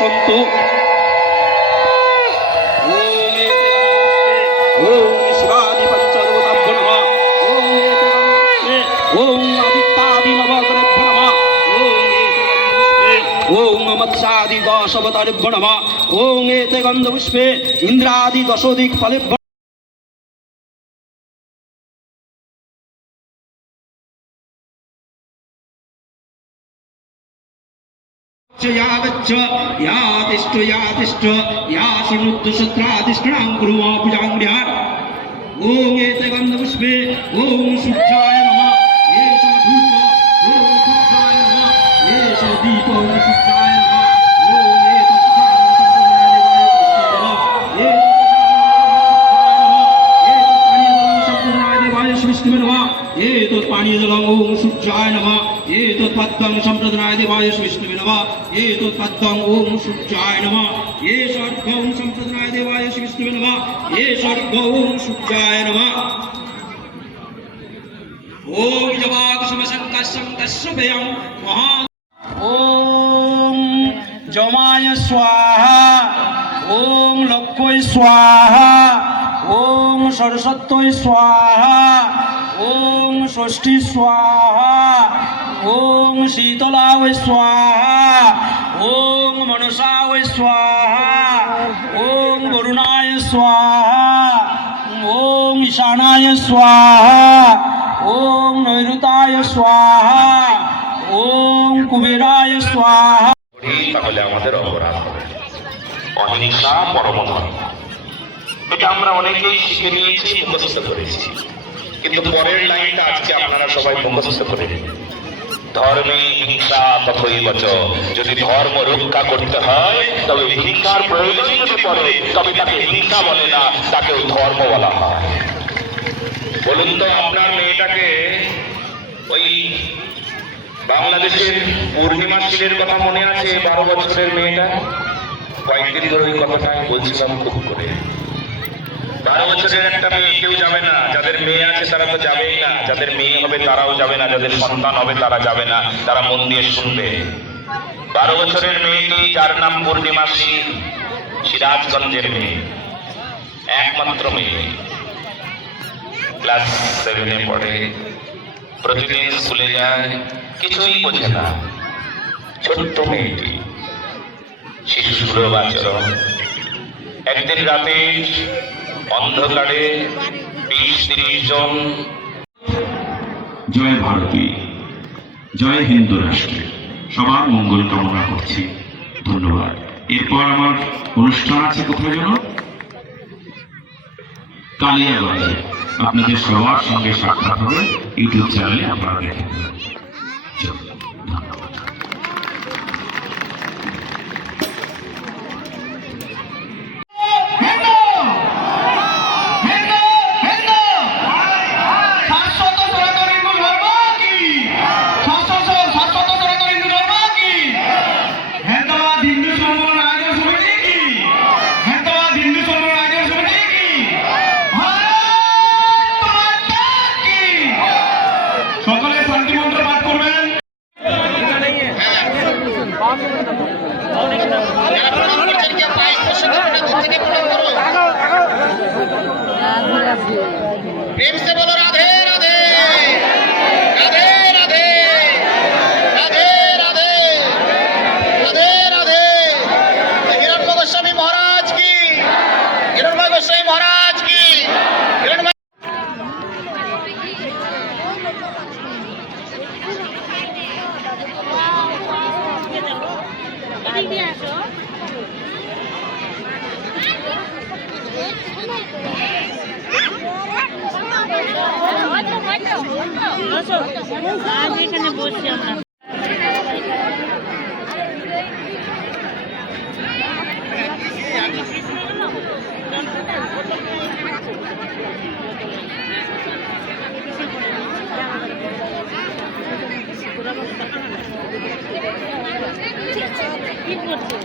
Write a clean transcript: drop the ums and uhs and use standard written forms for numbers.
সন্তু ওম শিবাদি পঞ্চদেবতাভ্যো নমঃ ওম আদিত্যাদি নবগ্রহেভ্যো নমঃ ওম মৎস্যাদি দশাবতারেভ্যো নমঃ ওম এতে গন্ধপুষ্পে ইন্দ্রাদি দশোদিক ফলেভ্যো यागच्छ यातिष्ठ यातिष्ठ या शनुद्दशत्रादिष्टां कुर्मा पूजाङ्ग्र्यान् ओम एते गन्धपुष्पे ओम सूर्याय नमः एष धूप ओम सूर्याय नमः एष दीप ओम सूर्याय नमः ओम एतत् पानीयजलम् ओम सूर्याय नमः एतत् पद्मं सम्प्रदाय देवाय विष्णुवे नमः एतत् पद्मं ओम सूर्याय नमः एष अर्घ्यं सम्प्रदाय देवाय विष्णुवे नमः एष अर्घ्यं ओम सूर्याय नमः ओम जवाकुसुमशङ्कशङ्कस्वभयं महा ओम जमाय स्वाहा ओम लक्ष्मै स्वाहा ओम सरस्वत्यै स्वाहा ओम षष्ठी स्वाहा ओम शीतला वै स्वाहा ओम मनसा वै स्वाहा ओम वरुणाय स्वाहा ओम ईशानाय स्वाहा ओम नैऋताय स्वाहा ओम कुबेराय स्वाहा। তাহলে আমাদের অপরাধ অহিংসা পরম ধর্ম, এটা আমরা অনেকেই শিখে নিয়েছি, মুখস্থ করেছি, কিন্তু পরের লাইনটা আজকে আপনারা সবাই মুখস্থ করে নিন। ধর্মে হিংসা তথৈবচ, যদি ধর্ম রক্ষা করতে হয় তবে হিংসার প্রয়োজন যদি পড়ে তবে তাকে হিংসা বলে না, তাকেও ধর্ম বলা হয়। বলুন তো, আপনার মেয়েটাকে ওই বাংলাদেশের পূর্ণিমা শীলের কথা মনে আছে? 12 বছরের মেয়েটা, কয়েকদিন ধরে ওই কথাটা বলছিলাম খুব করে। 12 বছরের একটা মেয়ে কেউ যাবে না, যাদের মেয়ে আছে তারা তো যাবেই না, যাদের মেয়ে হবে তারাও যাবে না, যাদের সন্তান হবে তারা যাবে না, তারা মন দিয়ে শুনবে। 12 বছরের মেয়েটি, যার নাম পূর্ণিমা শীল, সিরাজগঞ্জের মেয়ে, একমাত্র মেয়ে, ক্লাস 7-এ পড়ে, প্রতিদিন স্কুলে যায়, কিছুই বোঝে না। ছোট্ট মেয়েটি, শিশু সুলভ আচরণ। একদিন রাতে অন্ধকারে 20-30 জন, জয় ভারতী, জয় হিন্দু রাষ্ট্রে সবার মঙ্গল কামনা করছি। ধন্যবাদ। এরপর আমার অনুষ্ঠান আছে কোথায় যেন, কালিয়াগঞ্জে। আপনাদের সবার সঙ্গে সাক্ষাৎ হবে ইউটিউব চ্যানেলে, আপনারা দেখে নেবেন। ধন্যবাদ। সকলে শান্তি মন্ত্র পাঠ করবেন। प्रेम से बोलो राधे राधे राधे राधे राधे राधे राधे राधे। हिरण्मय गोस्वामी महाराज की, हिरण्मय गोस्वामी महाराज की, हिरण्मय। আজ এখানে বসছি আমরা। কি করছো?